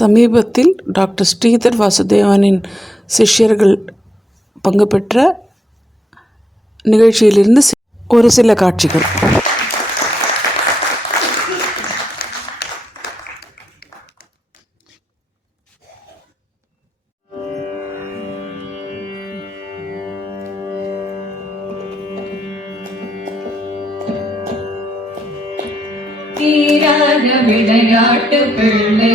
சமீபத்தில் டாக்டர் ஸ்ரீதர் வாசுதேவனின் சிஷ்யர்கள் பங்கு பெற்ற நிகழ்ச்சியிலிருந்து ஒரு சில காட்சிகள். விளையாட்டு பிள்ளை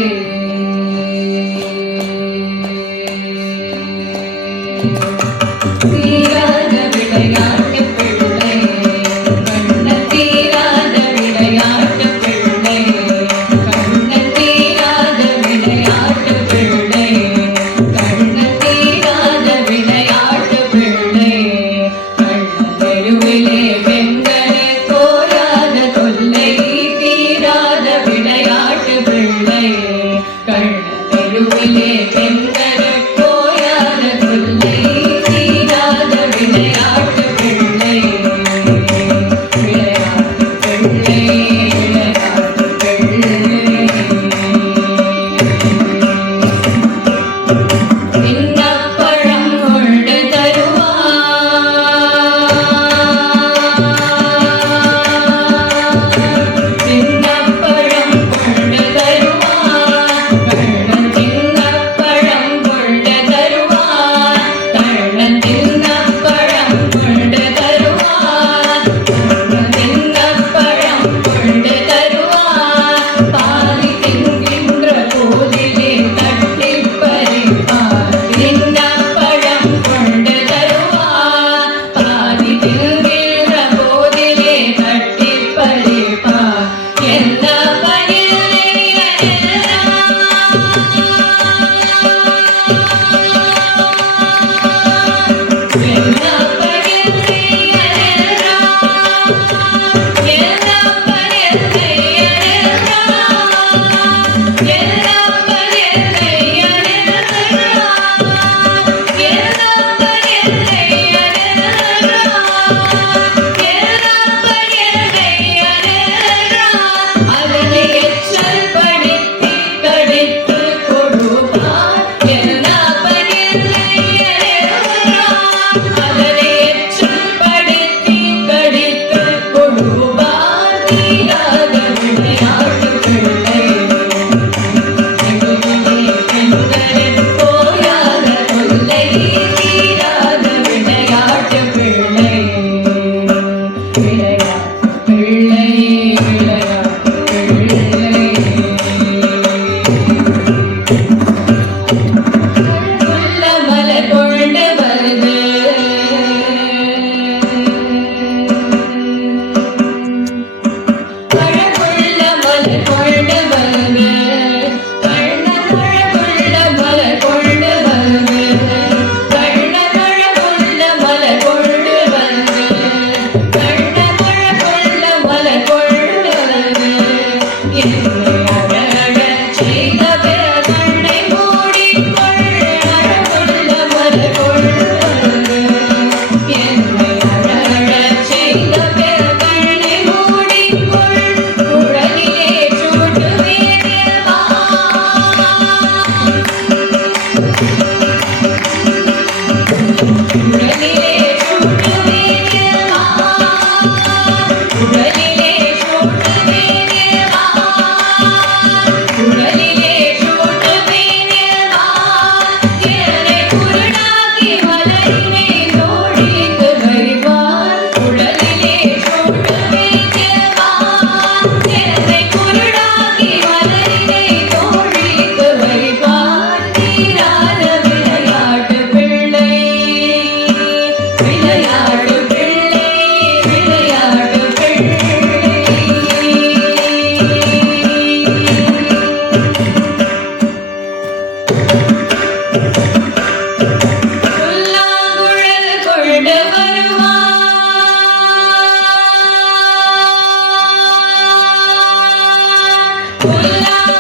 Hola.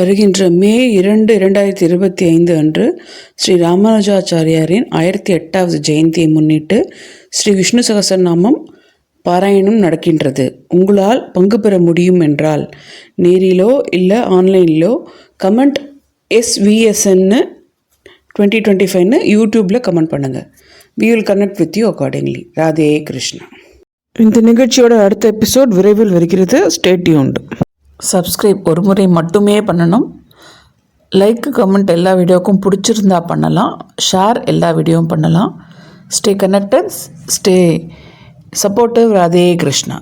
வருகின்ற மே இரண்டு இரண்டாயிரத்தி இருபத்தி ஐந்து அன்று ஸ்ரீ ராமானுஜாச்சாரியாரின் ஆயிரத்தி எட்டாவது ஜெயந்தியை முன்னிட்டு ஸ்ரீ விஷ்ணு சகசரநாமம் பாராயணம் நடக்கின்றது. உங்களால் பங்கு பெற முடியும் என்றால் நேரிலோ இல்லை ஆன்லைனிலோ கமெண்ட் எஸ்விஎஸ்என்னு டுவெண்ட்டி டுவெண்ட்டி ஃபைவ்னு யூடியூப்பில் கமெண்ட் பண்ணுங்கள் we will connect with you accordingly Radhe Krishna. இந்த நிகழ்ச்சியோட அடுத்த எபிசோட் விரைவில் வருகிறது. ஸ்டேட்யூண்டு சப்ஸ்கிரைப் ஒரு முறை மட்டுமே பண்ணணும். லைக் கமெண்ட் எல்லா வீடியோக்கும் பிடிச்சிருந்தா பண்ணலாம். ஷேர் எல்லா வீடியோவும் பண்ணலாம். Stay connected stay supportive Radhe Krishna